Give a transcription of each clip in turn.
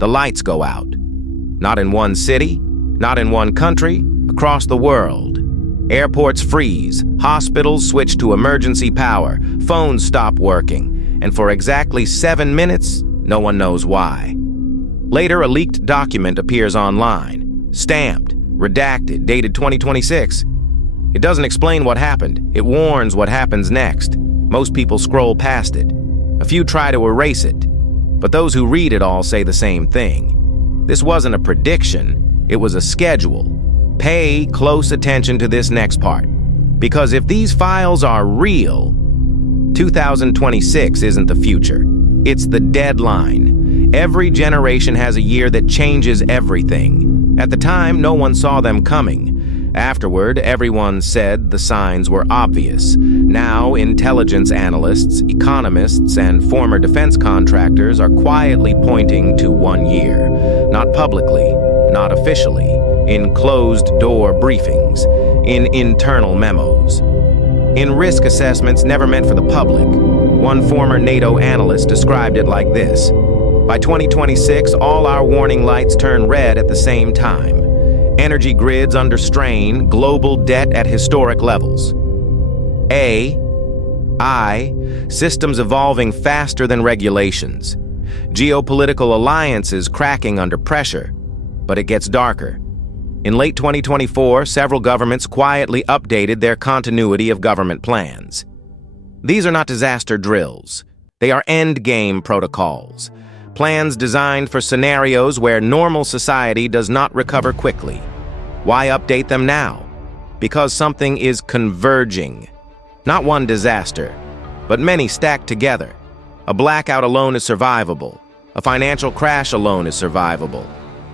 the lights go out. Not in one city, not in one country, across the world. Airports freeze, hospitals switch to emergency power, phones stop working, and for exactly 7 minutes, no one knows why. Later, a leaked document appears online, stamped, redacted, dated 2026. It doesn't explain what happened, it warns what happens next. Most people scroll past it. A few try to erase it, but those who read it all say the same thing. This wasn't a prediction, it was a schedule. Pay close attention to this next part, because if these files are real, 2026 isn't the future. It's the deadline. Every generation has a year that changes everything. At the time, no one saw them coming. Afterward, everyone said the signs were obvious. Now, intelligence analysts, economists, and former defense contractors are quietly pointing to 1 year. Not publicly, not officially, in closed-door briefings, in internal memos, in risk assessments never meant for the public. One former NATO analyst described it like this: by 2026, all our warning lights turn red at the same time. Energy grids under strain, global debt at historic levels. AI, systems evolving faster than regulations. Geopolitical alliances cracking under pressure. But it gets darker. In late 2024, several governments quietly updated their continuity of government plans. These are not disaster drills. They are Endgame Protocols. Plans designed for scenarios where normal society does not recover quickly. Why update them now? Because something is converging. Not one disaster, but many stacked together. A blackout alone is survivable. A financial crash alone is survivable.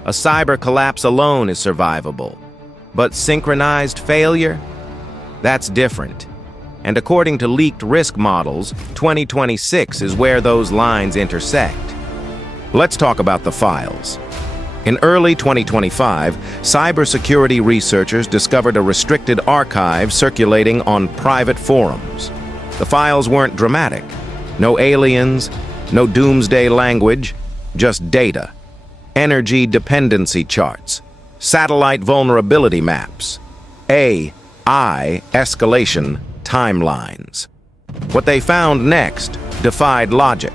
A cyber collapse alone is survivable. But synchronized failure? That's different. And according to leaked risk models, 2026 is where those lines intersect. Let's talk about the files. In early 2025, cybersecurity researchers discovered a restricted archive circulating on private forums. The files weren't dramatic. No aliens, no doomsday language, just data. Energy dependency charts, satellite vulnerability maps, AI escalation timelines. What they found next defied logic.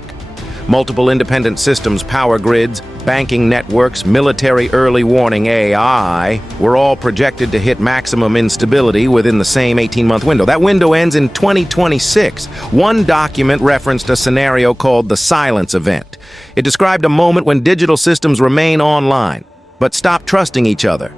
Multiple independent systems, power grids, banking networks, military early warning AI were all projected to hit maximum instability within the same 18-month window. That window ends in 2026. One document referenced a scenario called the silence event. It described a moment when digital systems remain online, but stop trusting each other.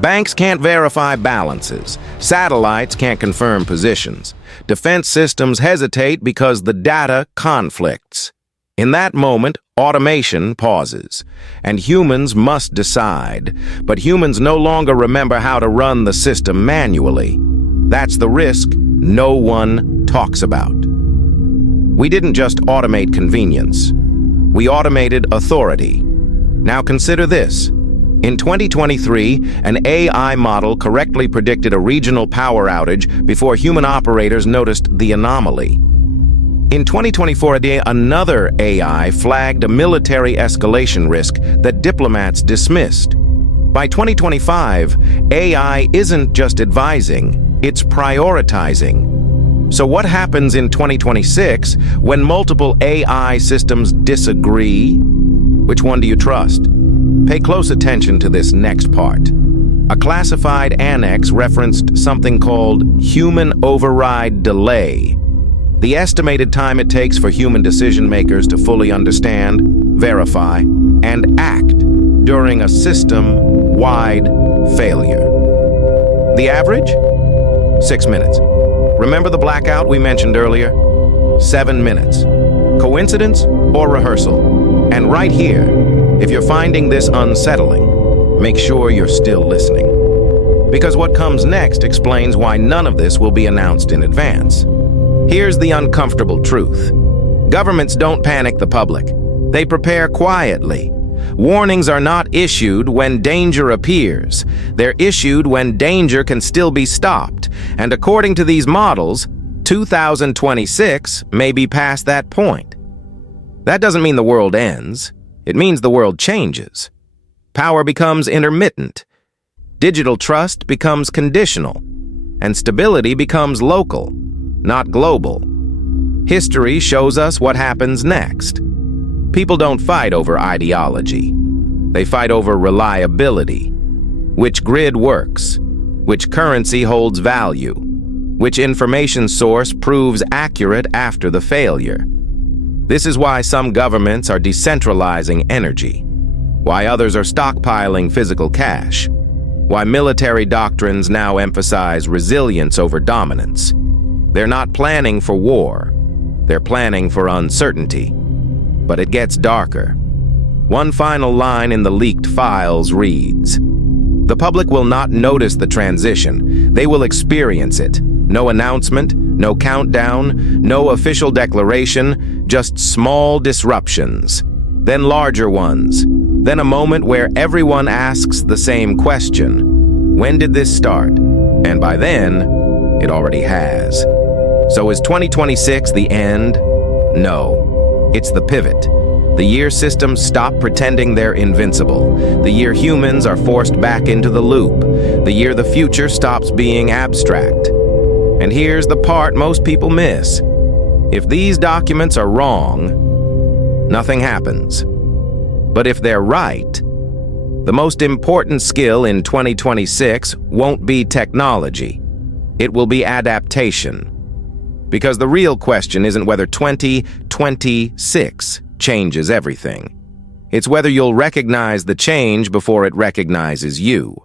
Banks can't verify balances. Satellites can't confirm positions. Defense systems hesitate because the data conflicts. In that moment, automation pauses, and humans must decide. But humans no longer remember how to run the system manually. That's the risk no one talks about. We didn't just automate convenience. We automated authority. Now consider this. In 2023, an AI model correctly predicted a regional power outage before human operators noticed the anomaly. In 2024, another AI flagged a military escalation risk that diplomats dismissed. By 2025, AI isn't just advising, it's prioritizing. So what happens in 2026 when multiple AI systems disagree? Which one do you trust? Pay close attention to this next part. A classified annex referenced something called human override delay. The estimated time it takes for human decision-makers to fully understand, verify, and act during a system-wide failure. The average? 6 minutes. Remember the blackout we mentioned earlier? 7 minutes. Coincidence or rehearsal? And right here, if you're finding this unsettling, make sure you're still listening. Because what comes next explains why none of this will be announced in advance. Here's the uncomfortable truth. Governments don't panic the public. They prepare quietly. Warnings are not issued when danger appears. They're issued when danger can still be stopped. And according to these models, 2026 may be past that point. That doesn't mean the world ends. it means the world changes. Power becomes intermittent. Digital trust becomes conditional. And stability becomes local, not global. History shows us what happens next. People don't fight over ideology. They fight over reliability. Which grid works? Which currency holds value? Which information source proves accurate after the failure? This is why some governments are decentralizing energy, why others are stockpiling physical cash, why military doctrines now emphasize resilience over dominance. They're not planning for war. They're planning for uncertainty. But it gets darker. One final line in the leaked files reads, "The public will not notice the transition. They will experience it. No announcement, no countdown, no official declaration, just small disruptions. Then larger ones. Then a moment where everyone asks the same question. When did this start?" And by then, it already has. So is 2026 the end? No. It's the pivot. The year systems stop pretending they're invincible. The year humans are forced back into the loop. The year the future stops being abstract. And here's the part most people miss. If these documents are wrong, nothing happens. But if they're right, the most important skill in 2026 won't be technology. It will be adaptation. Because the real question isn't whether 2026 changes everything. It's whether you'll recognize the change before it recognizes you.